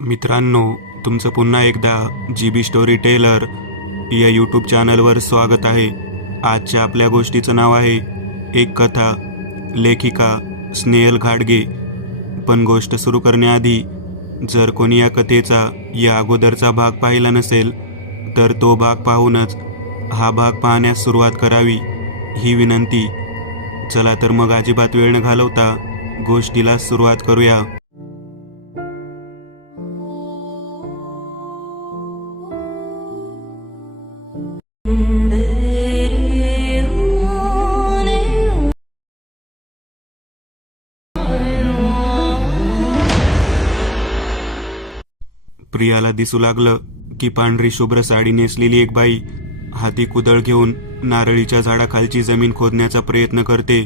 मित्रांनो, तुमचं पुन्हा एकदा GB स्टोरी टेलर या यूट्यूब चॅनलवर स्वागत आहे. आजच्या आपल्या गोष्टीचं नाव आहे एक कथा, लेखिका स्नेहल घाडगे. पण गोष्ट सुरू करण्याआधी जर कोणी या कथेचा या अगोदरचा भाग पाहिला नसेल तर तो भाग पाहूनच हा भाग पाहण्यास सुरुवात करावी ही विनंती. चला तर मग अजिबात वेळ न घालवता गोष्टीला सुरुवात करूया. प्रियाला दिसू लागलं की पांढरी शुभ्र साडी नेसलेली एक बाई हाती कुदळ घेऊन नारळीच्या झाडाखालची जमीन खोदण्याचा प्रयत्न करते.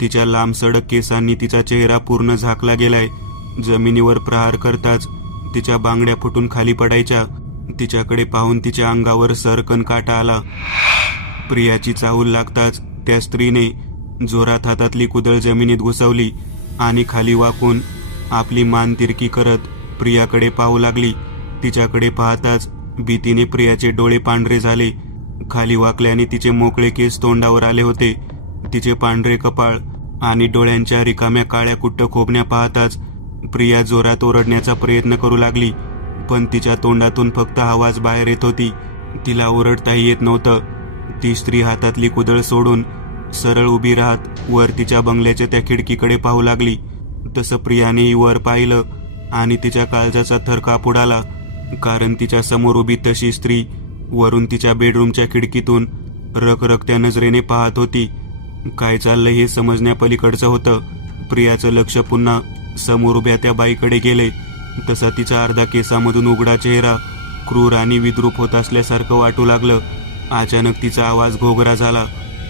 तिच्या लांब सडक केसांनी तिचा चेहरा पूर्ण झाकला गेलाय. जमिनीवर प्रहार करताच तिच्या बांगड्या फुटून खाली पडायच्या. तिच्याकडे पाहून तिच्या अंगावर सरकन काटा आला. प्रियाची चाहूल लागताच त्या स्त्रीने जोरात हातातली कुदळ जमिनीत घुसवली आणि खाली वाकून आपली मान तिरकी करत प्रियाकडे पाहू लागली. तिच्याकडे पाहताच भीतीने प्रियाचे डोळे पांढरे झाले. खाली वाकल्याने तिचे मोकळे केस तोंडावर आले होते. तिचे पांढरे कपाळ आणि डोळ्यांच्या रिकाम्या काळ्या कुट्ट खोबण्या पाहताच प्रिया जोरात ओरडण्याचा प्रयत्न करू लागली. पण तिच्या तोंडातून फक्त आवाज बाहेर येत होती. तिला ओरडताही येत नव्हतं. ती स्त्री हातातली कुदळ सोडून सरळ उभी राहत वर तिच्या बंगल्याच्या त्या खिडकीकडे पाहू लागली. तसं प्रियानेही वर पाहिलं आणि तिच्या काळजाचा थर कापून आला. कारण तिच्या समोर उभी तशी स्त्री वरून तिच्या बेडरूमच्या खिडकीतून रखरखत्या नजरेने पाहत होती. काय चाललंय हे समजण्यापलीकडचं होतं. प्रियाचं लक्ष पुन्हा समोर उभ्या त्या बाईकडे गेले. तसा तिचा अर्धा केसामधून उघडा चेहरा क्रूर आणि विद्रूप होत असल्यासारखं वाटू लागलं. अचानक तिचा आवाज घोगरा झाला.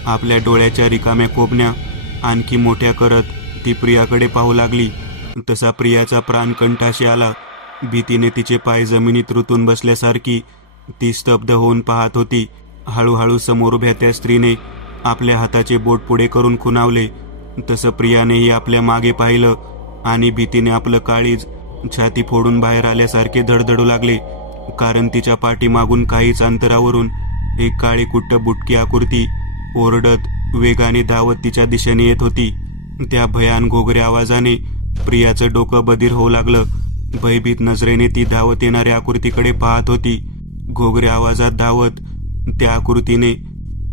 आपल्या डोळ्याच्या रिकाम्या कोबण्या आणखी मोठ्या करत ती प्रियाकडे पाहू लागली. तसा प्रियाचा प्राण कंठाशी आला. भीतीने तिचे पाय जमिनीत रुतून बसल्यासारखी ती स्तब्ध होऊन पाहत होती. हळूहळू समोर उभ्या त्या स्त्रीने आपल्या हाताचे बोट पुढे करून खुणावले. तसं प्रियानेही आपल्या मागे पाहिलं आणि भीतीने आपलं काळीज छाती फोडून बाहेर आल्यासारखे धडधडू लागले. कारण तिच्या पाठीमागून काहीच अंतरावरून एक काळी कुट्ट बुटकी आकृती ओरडत वेगाने धावत तिच्या दिशेने येत होती. त्या भयान घोगऱ्या आवाजाने प्रियाचं डोकं बधीर होऊ लागलं. भयभीत नजरेने ती धावत येणाऱ्या आकृतीकडे पाहत होती. घोगऱ्या आवाजात धावत त्या आकृतीने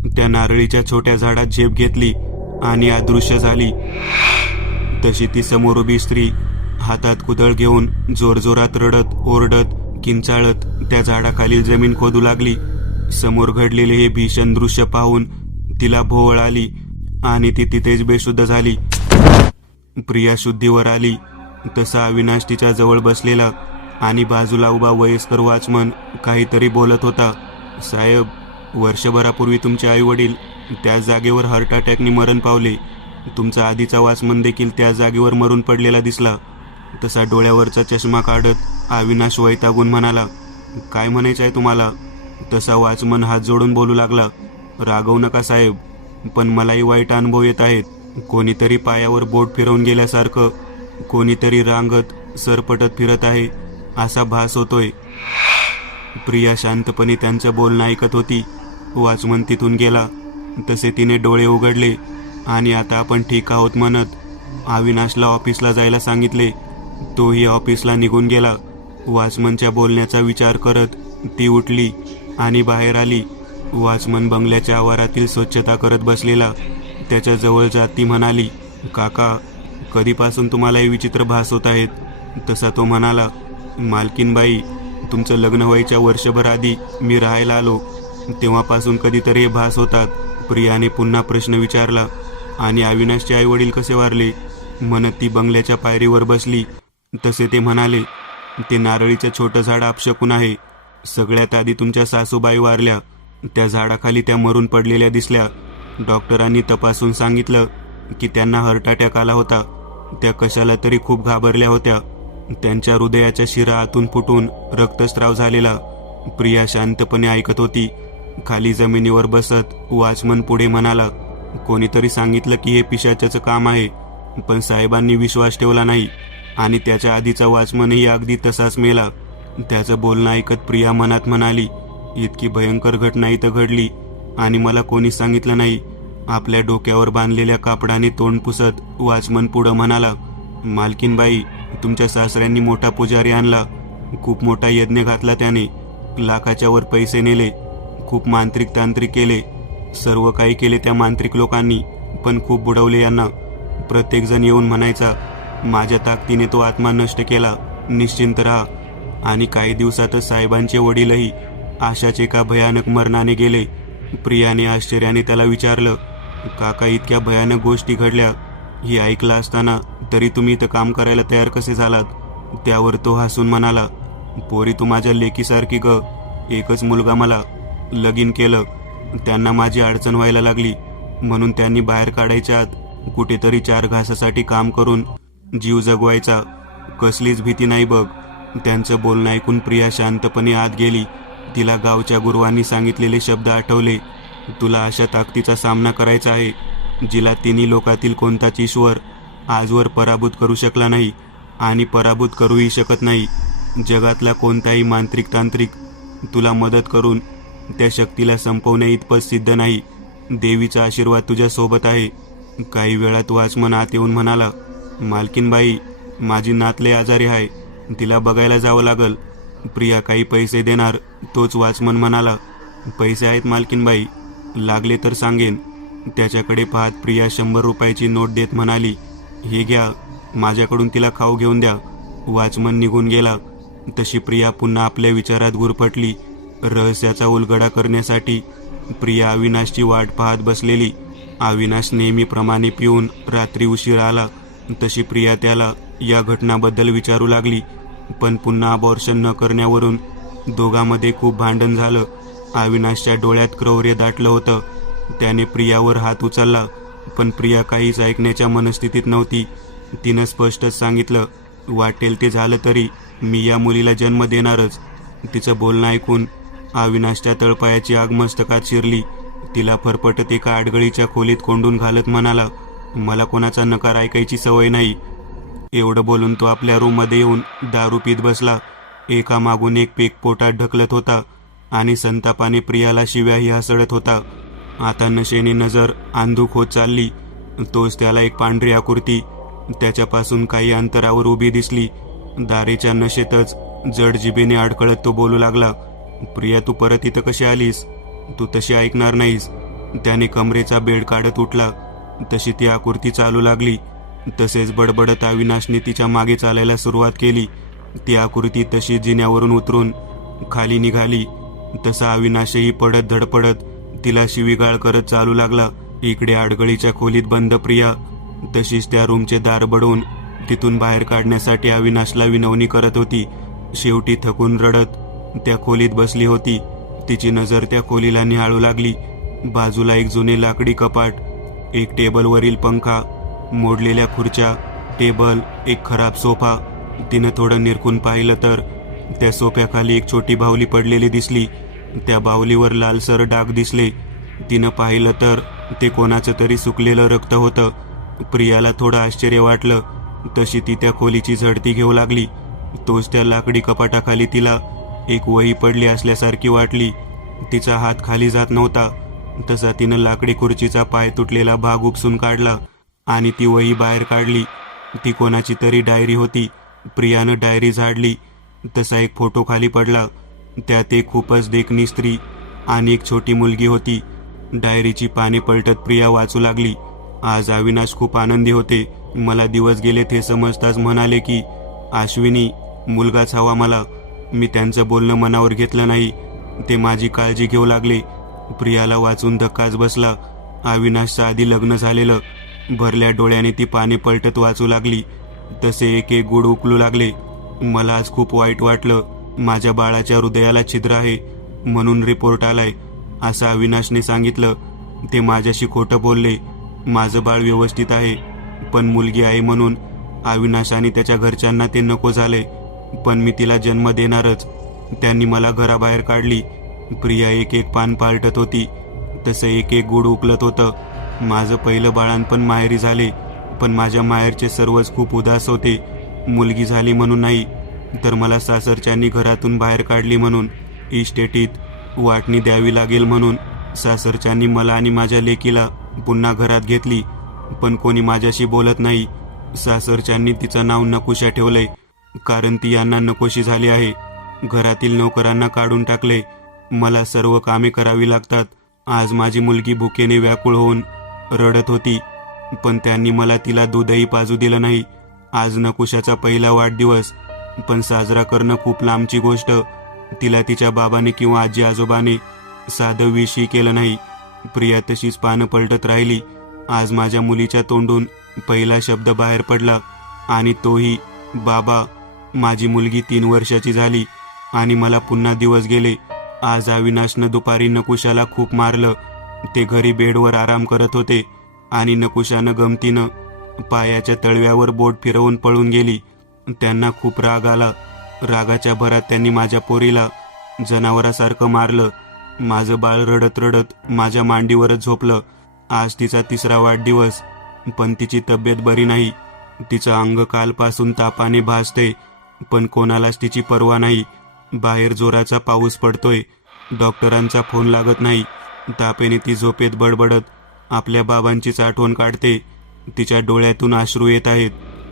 त्या नारळीच्या छोट्या झाडात झेप घेतली आणि अदृश्य झाली. तशी ती समोर उभी स्त्री हातात कुदळ घेऊन जोरजोरात रडत ओरडत किंचाळत त्या झाडाखालील जमीन खोदू लागली. समोर घडलेले हे भीषण दृश्य पाहून तिला भोवळ आली आणि ती तिथेच बेशुद्ध झाली. प्रिया शुद्धीवर आली. तसा अविनाश तिच्या जवळ बसलेला आणि बाजूला उभा वयस्कर वॉचमन काहीतरी बोलत होता. साहेब, वर्षभरापूर्वी तुमचे आई वडील त्याच जागेवर हार्ट अटॅकने मरण पावले. तुमचा आधीचा वॉचमन देखील त्या जागेवर मरून पडलेला दिसला. तसा डोळ्यावरचा चष्मा काढत अविनाश वैतागून म्हणाला, काय म्हणायचं आहे तुम्हाला? तसा वॉचमन हात जोडून बोलू लागला, रागवू नका साहेब, पण मलाही वाईट अनुभव येत आहेत. कोणीतरी पायावर बोट फिरवून गेल्यासारखं, कोणीतरी रांगत सरपटत फिरत आहे असा भास होतोय. प्रिया शांतपणे त्यांचं बोलणं ऐकत होती. वॉचमन तिथून गेला तसे तिने डोळे उघडले आणि आता आपण ठीक आहोत म्हणत अविनाशला ऑफिसला जायला सांगितले. तोही ऑफिसला निघून गेला. वॉचमनच्या बोलण्याचा विचार करत ती उठली आणि बाहेर आली. वॉचमन बंगल्याच्या आवारातील स्वच्छता करत बसलेला. त्याच्या जवळ जात ती म्हणाली, काका, कधीपासून तुम्हाला हे विचित्र भास होत आहेत? तसा तो म्हणाला, मालकीनबाई, तुमचं लग्न व्हायच्या वर्षभर आधी मी राहायला आलो तेव्हापासून कधीतरी हे भास होतात. प्रियाने पुन्हा प्रश्न विचारला. आणि अविनाशचे आई वडील कसे वारले म्हणत ती बंगल्याच्या पायरीवर बसली. तसे ते म्हणाले, ते नारळीचं छोटं झाड अपशकून आहे. सगळ्यात आधी तुमच्या सासूबाई वारल्या. त्या झाडाखाली त्या मरून पडलेल्या दिसल्या. डॉक्टरांनी तपासून सांगितलं की त्यांना हार्ट अटॅक आला होता. त्या कशाला तरी खूप घाबरल्या होत्या. त्यांच्या हृदयाच्या शिरा आतून फुटून रक्तस्राव झालेला. प्रिया शांतपणे ऐकत होती. खाली जमिनीवर बसत वॉचमन पुढे म्हणाला, कोणीतरी सांगितलं की हे पिशाच्याचं काम आहे, पण साहेबांनी विश्वास ठेवला नाही. आणि त्याच्या आधीचा वॉचमनही अगदी तसाच मेला. त्याचं बोलणं ऐकत प्रिया मनात म्हणाली, इतकी भयंकर घटना इथं घडली आणि मला कोणी सांगितलं नाही. आपल्या डोक्यावर बांधलेल्या कापडाने तोंड पुसत वॉचमन पुढं म्हणाला, मालकीनबाई, तुमच्या सासऱ्यांनी मोठा पुजारी आणला. खूप मोठा यज्ञ घातला त्याने. लाखाच्या वर पैसे नेले. खूप मांत्रिक तांत्रिक केले. सर्व काही केले त्या मांत्रिक लोकांनी, पण खूप बुडवले यांना. प्रत्येकजण येऊन म्हणायचा, माझ्या ताकदीने तो आत्मा नष्ट केला, निश्चिंत राहा. आणि काही दिवसातच साहेबांचे वडीलही अशाच एका भयानक मरणाने गेले. प्रियाने आश्चर्याने त्याला विचारलं, काका, इतक्या भयानक गोष्टी घडल्या हे ऐकलं असताना तरी तुम्ही इथं काम करायला तयार कसे झालात? त्यावर तो हसून म्हणाला, पोरी, तू माझ्या लेकीसारखी ग. एकच मुलगा मला. लगीन केलं. त्यांना माझी अडचण व्हायला लागली म्हणून त्यांनी बाहेर काढायच्या आत कुठेतरी 4 घासासाठी काम करून जीव जगवायचा. कसलीच भीती नाही बघ. त्यांचं बोलणं ऐकून प्रिया शांतपणे आत गेली. तिला गावच्या गुरुवांनी सांगितलेले शब्द आठवले, तुला अशा ताकदीचा सामना करायचा आहे जिला तिन्ही लोकातील कोणताच ईश्वर आजवर पराभूत करू शकला नाही आणि पराभूत करूही शकत नाही. जगातला कोणताही मांत्रिक तांत्रिक तुला मदत करून त्या शक्तीला संपवण्या इतपत सिद्ध नाही. देवीचा आशीर्वाद तुझ्या सोबत आहे. काही वेळात वॉचमन आत येऊन म्हणाला, मालकीनबाई, माझी नात लय आजारी आहे. तिला बघायला जावं लागल. प्रिया काही पैसे देणार? तोच वॉचमन म्हणाला, पैसे आहेत मालकीनबाई, लागले तर सांगेन. त्याच्याकडे पाहत प्रिया 100 रुपयाची नोट देत म्हणाली, हे घ्या, माझ्याकडून तिला खाऊ घेऊन द्या. वॉचमन निघून गेला. तशी प्रिया पुन्हा आपल्या विचारात गुरफटली. रहस्याचा उलगडा करण्यासाठी प्रिया अविनाशची वाट पाहत बसलेली. अविनाश नेहमीप्रमाणे पिऊन रात्री उशीर आला. तशी प्रिया त्याला या घटनाबद्दल विचारू लागली, पण पुन्हा अबॉर्शन न करण्यावरून दोघांमध्ये खूप भांडण झालं. अविनाशच्या डोळ्यात क्रौर्य दाटलं होतं. त्याने प्रियावर हात उचलला, पण प्रिया काहीच ऐकण्याच्या मनस्थितीत नव्हती. तिनं स्पष्टच सांगितलं, वाटेल ते झालं तरी मी या मुलीला जन्म देणारच. तिचं बोलणं ऐकून अविनाशच्या तळपायाची आग मस्तकात शिरली. तिला फरफटत एका आडगळीच्या खोलीत कोंडून घालत म्हणाला, मला कोणाचा नकार ऐकायची सवय नाही. एवढं बोलून तो आपल्या रूममध्ये येऊन दारू पीत बसला. एका मागून एक पेक पोटात ढकलत होता आणि संतापाने प्रियाला शिव्याही हसडत होता. आता नशेने नजर अंधुक होत चालली. तोच त्याला एक पांढरी आकृती त्याच्यापासून काही अंतरावर उभी दिसली. दारेच्या नशेतच जड जिभेने अडखळत तो बोलू लागला, प्रिया, तू परत इथं कशी आलीस? तू तशी ऐकणार नाहीस. त्याने कमरेचा बेड काढत उठला. तशी ती आकृती चालू लागली. तसेच बडबडत अविनाशने तिच्या मागे चालायला सुरुवात केली. ती आकृती तशी जिन्यावरून उतरून खाली निघाली. तसा अविनाशही पडत धडपडत तिला शिवीगाळ करत चालू लागला. इकडे आडगळीच्या खोलीत बंद प्रिया तशीच त्या रूमचे दार बडवून तिथून बाहेर काढण्यासाठी अविनाशला विनवणी करत होती. शेवटी थकून रडत त्या खोलीत बसली होती. तिची नजर त्या खोलीला निहाळू लागली. बाजूला एक जुने लाकडी कपाट, एक टेबलवरील पंखा, मोडलेल्या खुर्च्या, टेबल, एक खराब सोफा. तिनं थोडं निरखून पाहिलं तर त्या सोफ्याखाली एक छोटी बाहुली पडलेली दिसली. त्या बाहुलीवर लालसर डाग दिसले. तिनं पाहिलं तर ते कोणाचं तरी सुकलेलं रक्त होतं. प्रियाला थोडं आश्चर्य वाटलं. तशी ती त्या खोलीची झडती घेऊ लागली. तोच त्या लाकडी कपाटाखाली तिला एक वही पडली असल्यासारखी वाटली. तिचा हात खाली जात नव्हता. तसा तिनं लाकडी खुर्चीचा पाय तुटलेला भाग उपसून काढला आणि ती वही बाहेर काढली. ती कोणाची तरी डायरी होती. प्रियानं डायरी झाडली. तसा एक फोटो खाली पडला. त्यात एक खूपच देखणी स्त्री आणि एक छोटी मुलगी होती. डायरीची पाने पलटत प्रिया वाचू लागली. आज अविनाश खूप आनंदी होते. मला दिवस गेलेत हे समजताच म्हणाले की, अश्विनी, मुलगाच हवा मला. मी त्यांचं बोलणं मनावर घेतलं नाही. ते माझी काळजी घेऊ लागले. प्रियाला वाचून धक्काच बसला. अविनाशचं आधी लग्न झालेलं. भरल्या डोळ्याने ती पाने पलटत वाचू लागली. तसे एक एक गुड उकलू लागले. मला आज खूप वाईट वाटलं. माझ्या बाळाच्या हृदयाला छिद्र आहे म्हणून रिपोर्ट आलाय, असं अविनाशने सांगितलं. ते माझ्याशी खोटं बोलले. माझं बाळ व्यवस्थित आहे, पण मुलगी आहे म्हणून अविनाश आणि त्याच्या घरच्यांना ते नको झाले. पण मी तिला जन्म देणारच. त्यांनी मला घराबाहेर काढली. प्रिया एक एक पान पालटत होती. तसं एक एक गुड उकलत होतं. माझं पहिलं बाळांपण माहेरी झाले, पण माझ्या माहेरचे सर्वच खूप उदास होते. मुलगी झाली म्हणून नाही, तर मला सासरच्यांनी घरातून बाहेर काढली म्हणून, इस्टेटीत वाटणी द्यावी लागेल म्हणून सासरच्यांनी मला आणि माझ्या लेकीला पुन्हा घरात घेतली. पण कोणी माझ्याशी बोलत नाही. सासरच्यांनी तिचं नाव नकुशा ठेवलंय, कारण ती यांना नकोशी झाली आहे. घरातील नोकरांना काढून टाकले. मला सर्व कामे करावी लागतात. आज माझी मुलगी भुकेने व्याकुळ होऊन रडत होती, पण त्यांनी मला तिला दूधही पाजू दिलं नाही. आज नकुशाचा पहिला वाढदिवस, पण साजरा करणं खूप लांबची गोष्ट. तिला तिच्या बाबाने किंवा आजी आजोबाने साधं विषही केलं नाही. प्रिया तशीच पानं पलटत राहिली. आज माझ्या मुलीच्या तोंडून पहिला शब्द बाहेर पडला, आणि तोही बाबा. माझी मुलगी 3 वर्षाची झाली आणि मला पुन्हा दिवस गेले. आज अविनाशनं दुपारी नकुशाला खूप मारलं. ते घरी बेडवर आराम करत होते आणि नकुशानं गमतीनं पायाच्या तळव्यावर बोट फिरवून पळून गेली. त्यांना खूप राग आला. रागाच्या भरात त्यांनी माझ्या पोरीला जनावरासारखं मारलं. माझं बाळ रडत रडत माझ्या मांडीवरच झोपलं. आज तिचा 3रा वाढदिवस, पण तिची तब्येत बरी नाही. तिचं अंग कालपासून तापाने भासते, पण कोणालाच तिची पर्वा नाही. बाहेर जोराचा पाऊस पडतोय. डॉक्टरांचा फोन लागत नाही. तापेने ती झोपेत बडबडत आपल्या बाबांचीच आठवण काढते. तिच्या डोळ्यातून अश्रू येत आहेत.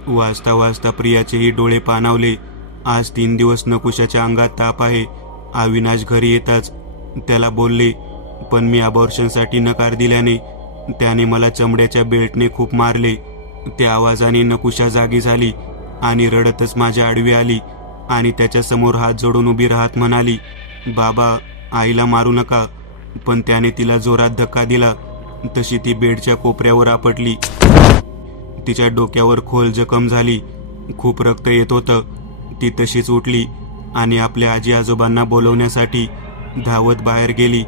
वाजता वाजता प्रियाचेही डोळे पाणावले. आज 3 दिवस नकुशाच्या अंगात ताप आहे. अविनाश घरी येताच त्याला बोलले, पण मी अबॉर्शनसाठी नकार दिल्याने त्याने मला चमड्याच्या बेल्टने खूप मारले. त्या आवाजाने नकुशा जागी झाली आणि रडतच माझ्या आडवी आली आणि त्याच्या समोर हात जोडून उभी राहत म्हणाली, बाबा, आईला मारू नका. पण त्याने तिला जोरात धक्का दिला. तशी ती बेडच्या कोपऱ्यावर आपटली. तिच्या डोक्यावर खोल जखम झाली. खूप रक्त येत होतं. ती तशीच उठली आणि आपल्या आजी आजोबांना बोलवण्यासाठी धावत बाहेर गेली.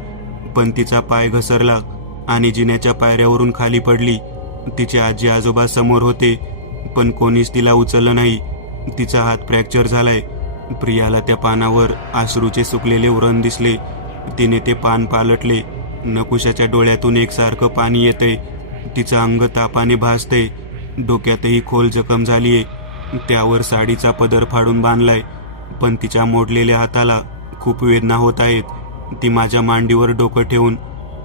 पण तिचा पाय घसरला आणि जिन्याच्या पायऱ्यावरून खाली पडली. तिचे आजी आजोबा समोर होते, पण कोणीच तिला उचललं नाही. तिचा हात फ्रॅक्चर झालाय. प्रियाला त्या पानावर अश्रूचे सुकलेले व्रण दिसले. तिने ते पान पालटले. नकुशाच्या डोळ्यातून एकसारखं पाणी येते. तिचं अंग तापाने भासते. डोक्यातही खोल जखम झालीये. त्यावर साडीचा पदर फाडून बांधलाय, पण तिच्या मोडलेल्या हाताला खूप वेदना होत आहेत. ती माझ्या मांडीवर डोकं ठेवून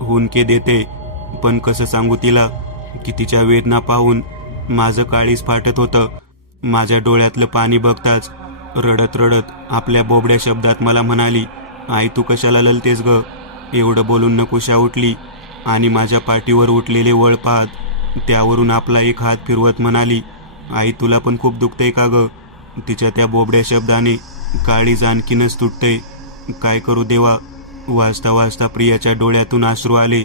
हुंदके देते, पण कसं सांगू तिला की तिच्या वेदना पाहून माझं काळीज फाटत होतं. माझ्या डोळ्यातलं पाणी बघताच रडत रडत आपल्या बोबड्या शब्दात मला म्हणाली, आई, तू कशाला ललतेस ग? एवढं बोलून नकुशा उठली आणि माझ्या पाठीवर उठलेले वळ पाहत त्यावरून आपला एक हात फिरवत म्हणाली, आई, तुला पण खूप दुखतंय का ग? तिच्या त्या बोबड्या शब्दाने काळीज आणखीनच तुटते. काय करू देवा? वाजता वाजता प्रियाच्या डोळ्यातून अश्रू आले.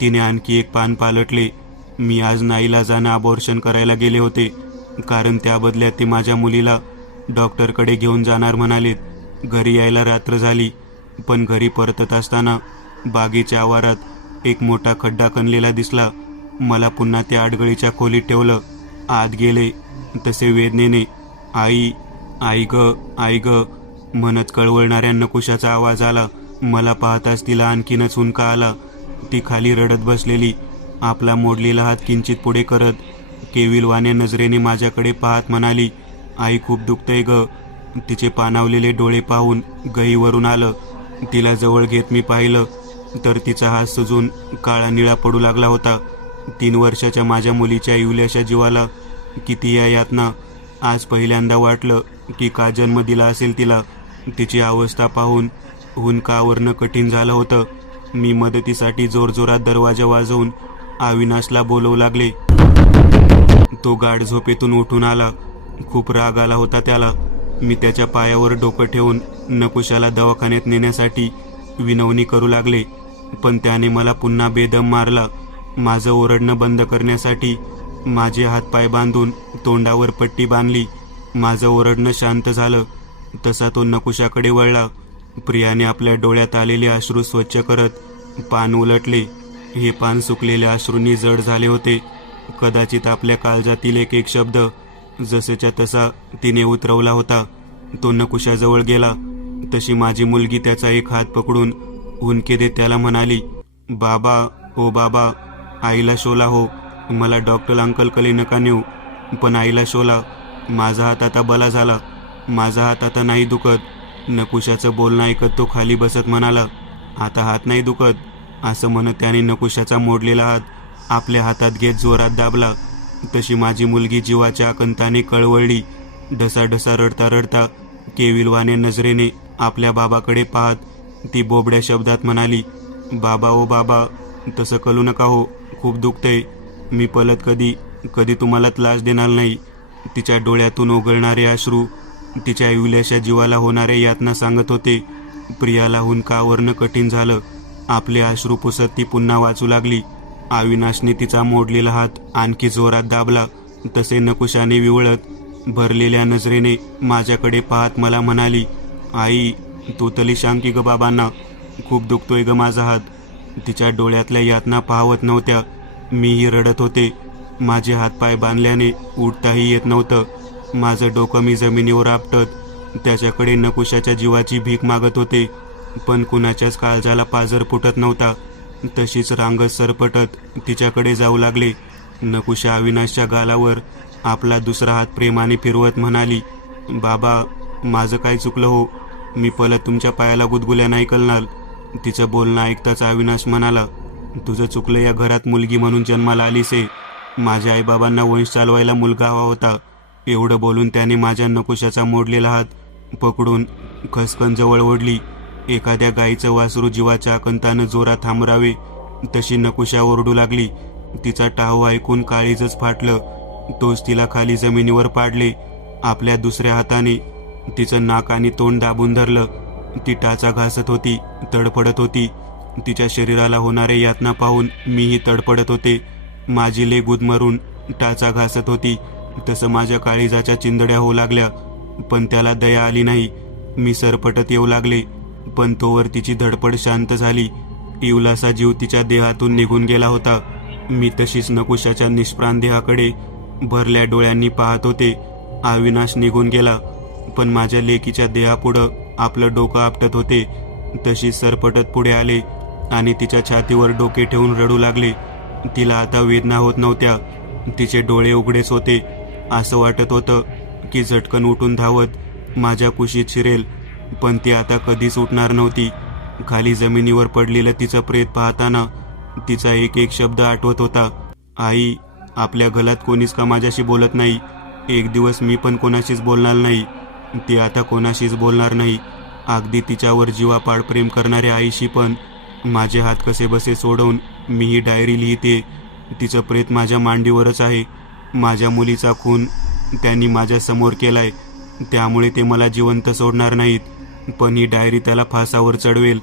तिने आणखी एक पान पालटले. मी आज नाईलाजानं अबॉर्शन करायला गेले होते, कारण त्या बदल्यात ते माझ्या मुलीला डॉक्टरकडे घेऊन जाणार म्हणालेत. घरी यायला रात्र झाली, पण घरी परतत असताना बागेच्या आवारात एक मोठा खड्डा खणलेला दिसला. मला पुन्हा त्या आडगळीच्या खोलीत ठेवलं. आत गेले तसे वेदनेने आई, आई ग, आई ग म्हणत कळवळणाऱ्या नकुशाचा आवाज आला. मला पाहताच तिला आणखीनच हुंदका आला. ती खाली रडत बसलेली, आपला मोडलेला हात किंचित पुढे करत केविलवाण्या नजरेने माझ्याकडे पाहत म्हणाली, आई, खूप दुखतंय ग. तिचे पाणावलेले डोळे पाहून गहीवरून आलं. तिला जवळ घेत मी पाहिलं तर तिचा हात सुजून काळा निळा पडू लागला होता. 3 वर्षाच्या माझ्या मुलीच्या इवल्याशा जीवाला किती या यातना. आज पहिल्यांदा वाटलं की का जन्म दिला असेल तिला. तिची अवस्था पाहून हुंदका आवरणं कठीण झालं होतं. मी मदतीसाठी जोरजोरात दरवाजा वाजवून अविनाशला बोलवू लागले. तो गाढ झोपेतून उठून आला. खूप राग आला होता त्याला. मी त्याच्या पायावर डोकं ठेवून नकुशाला दवाखान्यात नेण्यासाठी विनवणी करू लागले, पण त्याने मला पुन्हा बेदम मारला. माझं ओरडणं बंद करण्यासाठी माझे हातपाय बांधून तोंडावर पट्टी बांधली. माझं ओरडणं शांत झालं तसा तो नकुशाकडे वळला. प्रियाने आपल्या डोळ्यात आलेले अश्रू स्वच्छ करत पान उलटले. हे पान सुकलेल्या अश्रूंनी जड झाले होते. कदाचित आपल्या काळजातील एक एक शब्द जसेच्या तसा तिने उतरवला होता. तो नकुशाजवळ गेला तशी माझी मुलगी त्याचा एक हात पकडून हुंदके देत त्याला म्हणाली, बाबा, हो बाबा, आईला शोला हो. मला डॉक्टर अंकलकडे नका नेऊ, पण आईला शोला. माझा हात आता बला झाला. माझा हात आता नाही दुखत. नकुशाचं बोलणं ऐकत तो खाली बसत म्हणाला, आता हात नाही दुखत. असं म्हणत त्याने नकुशाचा मोडलेला हात आपल्या हातात घेत जोरात दाबला. तशी माझी मुलगी जीवाच्या आकंताने कळवळली. ढसाढसा रडता रडता केविलवाण्या नजरेने आपल्या बाबाकडे पाहत ती बोबड्या शब्दात म्हणाली, बाबा ओ बाबा, तसं करू नका हो, खूप दुखतंय. मी पलत कधी कधी तुम्हाला त्रास देणार नाही. तिच्या डोळ्यातून ओघळणारे अश्रू तिच्या इवल्याशा जीवाला होणाऱ्या यातना सांगत होते. प्रियाला हुंदकावरणं कठीण झालं. आपले अश्रू पुसत ती पुन्हा वाचू लागली. अविनाशने तिचा मोडलेला हात आणखी जोरात दाबला. तसे नकुशाने विवळत भरलेल्या नजरेने माझ्याकडे पाहत मला म्हणाली, आई, तू तरी सांग की ग बाबांना, खूप दुखतोय ग माझा हात. तिच्या डोळ्यातल्या यातना पाहवत नव्हत्या. मीही रडत होते. माझे हातपाय बांधल्याने उठताही येत नव्हतं. माझं डोकं मी जमिनीवर आपटत त्याच्याकडे नकुशाच्या जीवाची भीक मागत होते. पण कुणाच्याच काळजाला पाजर फुटत नव्हता. तशीच रांगत सरपटत तिच्याकडे जाऊ लागले. नकुशा अविनाशच्या गालावर आपला दुसरा हात प्रेमाने फिरवत म्हणाली, बाबा, माझं काय चुकलं हो. मी पलत तुमच्या पायाला गुदगुल्या नाही करणार. तिचं बोलणं ऐकताच अविनाश म्हणाला, तुझं चुकलं, या घरात मुलगी म्हणून जन्माला आलीस आहे. माझ्या आईबाबांना वंश चालवायला मुलगा हवा होता. एवढं बोलून त्याने माझ्या नकुशाचा मोडलेला हात पकडून खसकन जवळ ओढली. एखाद्या गाईचं वासरू जीवाच्या आकंतानं जोरात थांबरावे तशी नकुशा ओरडू लागली. तिचा टाहू ऐकून काळीजच फाटलं. तोच तिला खाली जमिनीवर पाडले. आपल्या दुसऱ्या हाताने तिचं नाक आणि तोंड दाबून धरलं. ती टाचा घासत होती, तडफडत होती. तिच्या शरीराला होणारे यातना पाहून मीही तडफडत होते. माझी लेक गुदमरून टाचा घासत होती. तसं माझ्या काळीजाच्या चिंधड्या होऊ लागल्या. पण त्याला दया आली नाही. मी सरपटत येऊ लागले. पण तोवर तिची धडपड शांत झाली. इवलासा जीव तिच्या देहातून निघून गेला होता. मी तशीच नकुशाच्या निष्प्राण देहाकडे भरल्या डोळ्यांनी पाहत होते. अविनाश निघून गेला, पण माझ्या लेकीच्या देहापुढं आपलं डोकं आपटत होते. तशीच सरपटत पुढे आले आणि तिच्या छातीवर डोके ठेवून रडू लागले. तिला आता वेदना होत नव्हत्या. तिचे डोळे उघडेच होते. असं वाटत होतं की झटकन उठून धावत माझ्या कुशीत शिरेल. पण ती आता कधीच उठणार नव्हती. खाली जमिनीवर पडलेलं तिचं प्रेत पाहताना तिचा एक एक शब्द आठवत होता, आई, आपल्या घरात कोणीच का माझ्याशी बोलत नाही. एक दिवस मी पण कोणाशीच बोलणार नाही. ती आता कोणाशीच बोलणार नाही. अगदी तिच्यावर जीवापाड प्रेम करणाऱ्या आईशी पण. माझे हात कसे बसे सोडवून मी ही डायरी लिहिते. तिचं प्रेत माझ्या मांडीवरच आहे. माझ्या मुलीचा खून त्यांनी माझ्या समोर केलाय. त्यामुळे ते मला जिवंत सोडणार नाहीत. पण ही डायरी त्याला फासावर चढवेल.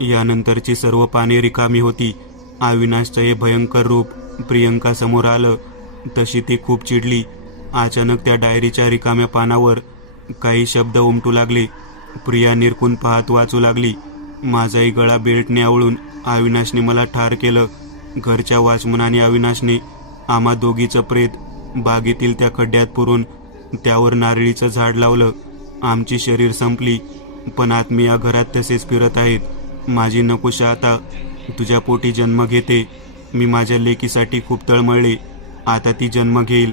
यानंतरची सर्व पाने रिकामी होती. अविनाशचं हे भयंकर रूप प्रियंका समोर आलं. तशी ती खूप चिडली. अचानक त्या डायरीच्या रिकाम्या पानावर काही शब्द उमटू लागले. प्रिया निरखून पाहत वाचू लागली. माझाही गळा बेल्टने आवळून अविनाशने मला ठार केलं. घरच्या वॉचमनाने अविनाशने आम्हा दोघीचं प्रेत बागेतील त्या खड्ड्यात पुरून त्यावर नारळीचं झाड लावलं. आमची शरीर संपली, पण आत्मी या घरात तसेच फिरत आहेत. माझी नकुशा आता तुझ्या पोटी जन्म घेते. मी माझ्या लेकीसाठी खूप तळमळले. आता ती जन्म घेईल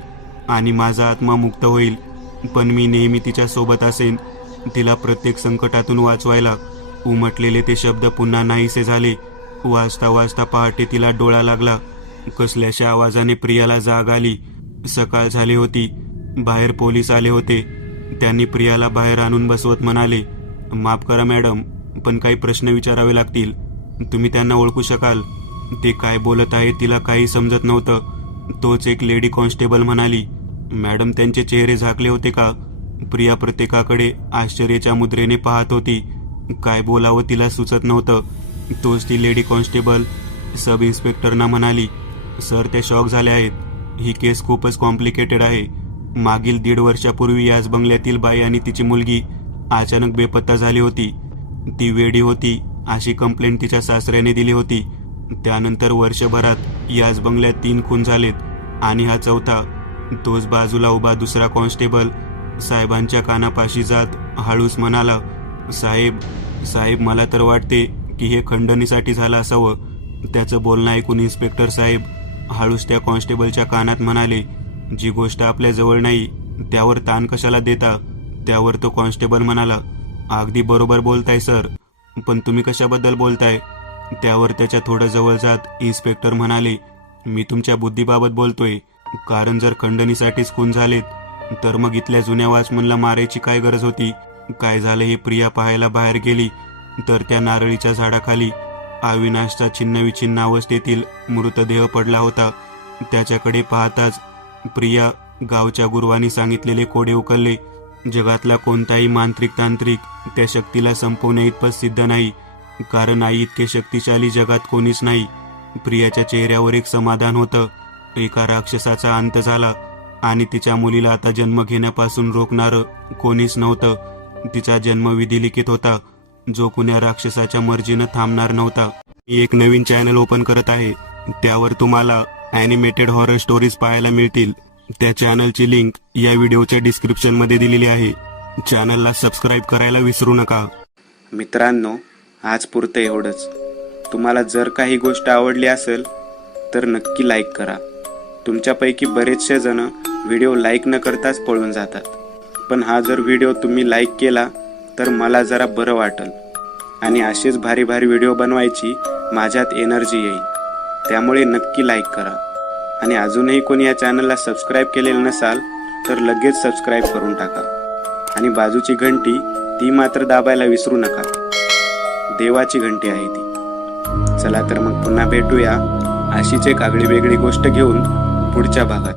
आणि माझा आत्मा मुक्त होईल. पण मी नेहमी तिच्या सोबत असेन, तिला प्रत्येक संकटातून वाचवायला. उमटलेले ते शब्द पुन्हा नाहीसे झाले. वाचता वाचता पहाटे तिला डोळा लागला. कसल्याशा आवाजाने प्रियाला जाग आली. सकाळ झाली होती. बाहेर पोलीस आले होते. त्यांनी प्रियाला बाहेर आणून बसवत म्हणाले, माफ करा मॅडम, पण काही प्रश्न विचारावे लागतील. तुम्ही त्यांना ओळखू शकाल? ते काय बोलत आहे तिला काही समजत नव्हतं. तोच एक लेडी कॉन्स्टेबल म्हणाली, मॅडम, त्यांचे चेहरे झाकले होते का? प्रिया प्रत्येकाकडे आश्चर्याच्या मुद्रेने पाहत होती. काय बोलावं तिला सुचत नव्हतं. तोच ती लेडी कॉन्स्टेबल सब इन्स्पेक्टरना म्हणाली, सर, ते शॉक झाले आहेत. ही केस खूपच कॉम्प्लिकेटेड आहे. मागील 1.5 वर्षापूर्वी याच बंगल्यातील बाई आणि तिची मुलगी अचानक बेपत्ता झाली होती. ती वेडी होती अशी कंप्लेंट तिच्या सासऱ्याने दिली होती. त्यानंतर वर्षभरात याच बंगल्यात 3 खून झालेत आणि हा चौथा. तोच बाजूला उभा दुसरा कॉन्स्टेबल साहेबांच्या कानापाशी जात हळूच म्हणाला, साहेब, मला तर वाटते की हे खंडणीसाठी झालं असावं. त्याचं बोलणं ऐकून इन्स्पेक्टर साहेब हळूच त्या कॉन्स्टेबलच्या कानात म्हणाले, जी गोष्ट आपल्या जवळ नाही त्यावर ताण कशाला देता? त्यावर तो कॉन्स्टेबल म्हणाला, अगदी बरोबर बोलताय सर, पण तुम्ही कशाबद्दल बोलताय? त्यावर त्याच्या थोडं जवळ जात इन्स्पेक्टर म्हणाले, मी तुमच्या बुद्धीबाबत बोलतोय. कारण जर खंडणीसाठीच खून झालेत तर मग इथल्या जुन्या वॉचमनला मारायची काय गरज होती? काय झालं हे प्रिया पाहायला बाहेर गेली तर त्या नारळीच्या झाडाखाली अविनाशचा छिन्नविछिन्न अवस्थेतील मृतदेह पडला होता. त्याच्याकडे पाहताच प्रिया गावच्या गुरुवांनी सांगितलेले कोडे उकलले. जगातला कोणताही मांत्रिक तांत्रिक त्या शक्तीला संपवण्या इतपत सिद्ध नाही, कारण आई इतके शक्तिशाली जगात कोणीच नाही. प्रियाच्या चेहऱ्यावर एक समाधान होतं. एका राक्षसाचा अंत झाला आणि तिच्या मुलीला आता जन्म घेण्यापासून रोखणारं कोणीच नव्हतं. तिचा जन्म विधिलिखित होता, जो कुण्या राक्षसाच्या मर्जीनं थांबणार नव्हता. मी एक नवीन चॅनल ओपन करत आहे, त्यावर तुम्हाला ॲनिमेटेड हॉरर स्टोरीज पाहायला मिळतील. त्या चॅनलची लिंक या व्हिडिओच्या डिस्क्रिप्शनमध्ये दिलेली आहे. चॅनलला सबस्क्राईब करायला विसरू नका. मित्रांनो, आज पुरतं एवढंच. तुम्हाला जर काही गोष्ट आवडली असेल तर नक्की लाईक करा. तुमच्यापैकी बरेचसे जण व्हिडिओ लाईक न करताच पळून जातात, पण हा जर व्हिडिओ तुम्ही लाईक केला तर मला जरा बरं वाटेल आणि असेच भारी भारी व्हिडिओ बनवायची माझ्यात एनर्जी येईल. त्यामुळे नक्की लाईक करा आणि अजूनही कोणी या चॅनलला सबस्क्राईब केलेलं नसाल तर लगेच सबस्क्राईब करून टाका आणि बाजूची घंटी ती मात्र दाबायला विसरू नका. देवाची घंटी आहे ती. चला तर मग पुन्हा भेटूया अशीच एक आगळी वेगळी गोष्ट घेऊन पुढच्या भागात.